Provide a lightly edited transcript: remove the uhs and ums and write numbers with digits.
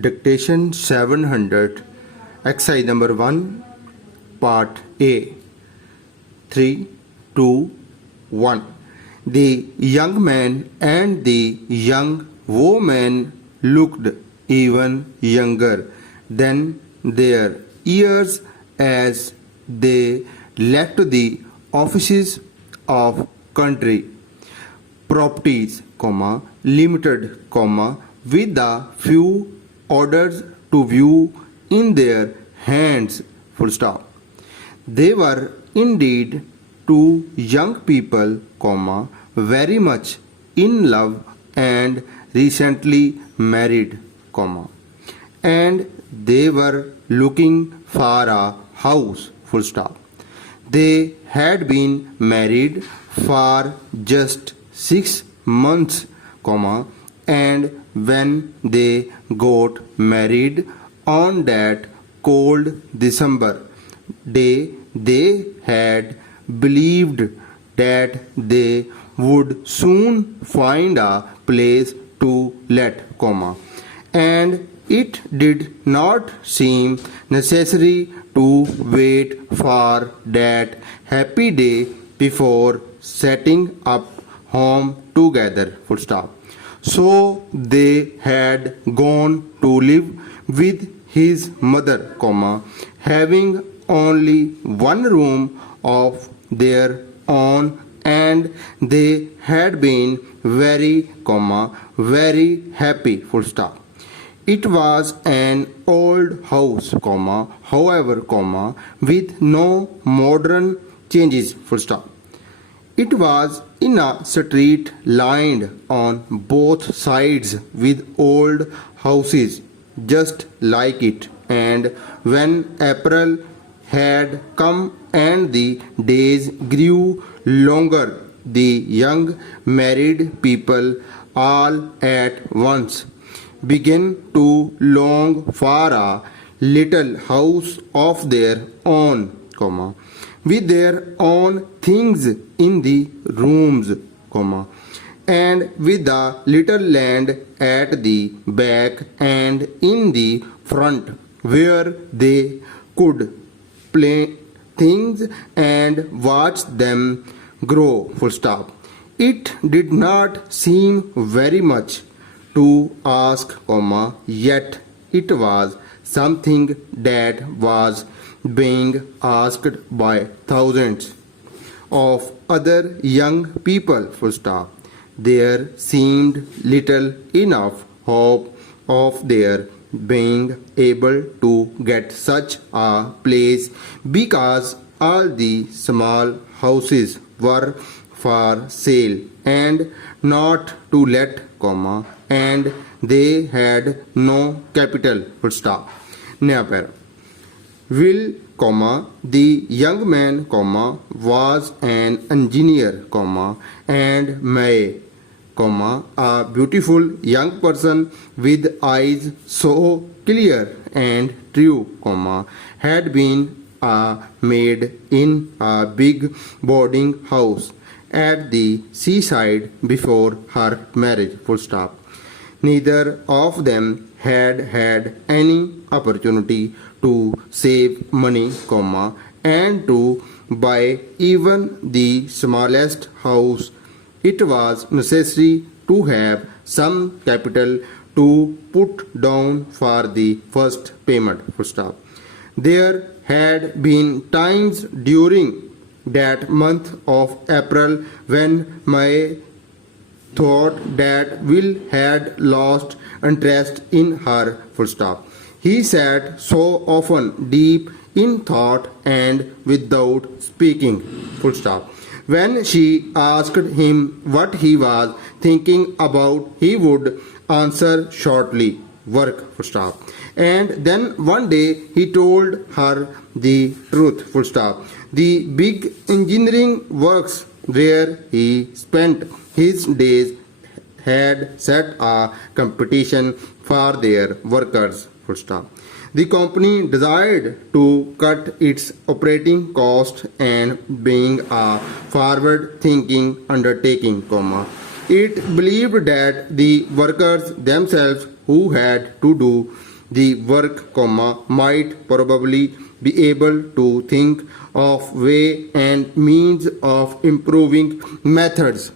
Dictation 700, exercise number 1, part A. 3, 2, 1. The young man and the young woman looked even younger than their years as they left the offices of country properties, limited, with a few orders to view in their hands, full stop. They were indeed two young people, very much in love and recently married, and they were looking for a house, full stop. They had been married for just 6 months, and when they got married on that cold December day, they had believed that they would soon find a place to let, and it did not seem necessary to wait for that happy day before setting up home together, full stop. So they had gone to live with his mother, having only one room of their own, and they had been very, very happy, full stop. It was an old house, however, with no modern changes, full stop. It was in a street lined on both sides with old houses just like it, and when April had come and the days grew longer, the young married people all at once began to long for a little house of their own, with their own things in the rooms, and with a little land at the back and in the front where they could play things and watch them grow, full stop. It did not seem very much to ask, yet it was something that was being asked by thousands of other young people, full stop. There seemed little enough hope of their being able to get such a place because all the small houses were for sale and not to let, and they had no capital, full stop. Naya para. Will, the young man, was an engineer, and May, a beautiful young person with eyes so clear and true, had been a maid in a big boarding house at the seaside before her marriage, full stop. Neither of them had had any opportunity to save money, and to buy even the smallest house. It was necessary to have some capital to put down for the first payment, full stop. There had been times during that month of April when my thought that Will had lost interest in her, full stop. He sat so often deep in thought and without speaking, full stop. When she asked him what he was thinking about, he would answer shortly, work, full stop. And then one day he told her the truth, full stop. The big engineering works where he spent his days had set a competition for their workers, full stop. The company desired to cut its operating cost, and being a forward-thinking undertaking, it believed that the workers themselves who had to do the work, might probably be able to think of way and means of improving methods,